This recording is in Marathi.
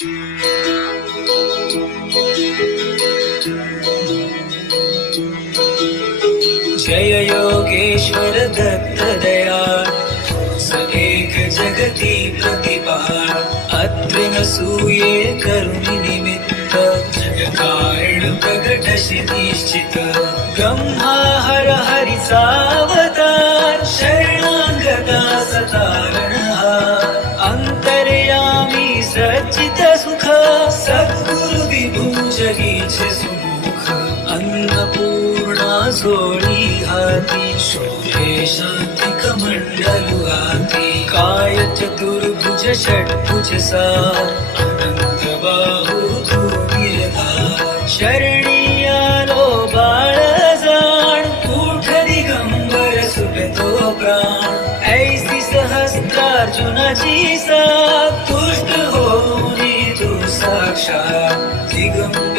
जय योगेश्वर दत्त दया अत्र न सूये करुणि निमित्त प्रकटशि निश्चित ब्रह्मा हर हरि सावता ब्रह्माहर सतार चित सुख। सद्गुरु विभू सुमुख। अन्नपूर्णा झोळी हाती। शोभे शांतिक मंडलु हाती। काय चतुर्भुज षट्भुज सा अनंत बाहू धूर्धार शरणी आलो बाळ जाण। उठ दिगंबर सुटतो प्राण। ऐसी सहस्त्रार्जुनाची सा আশা দিগন্ত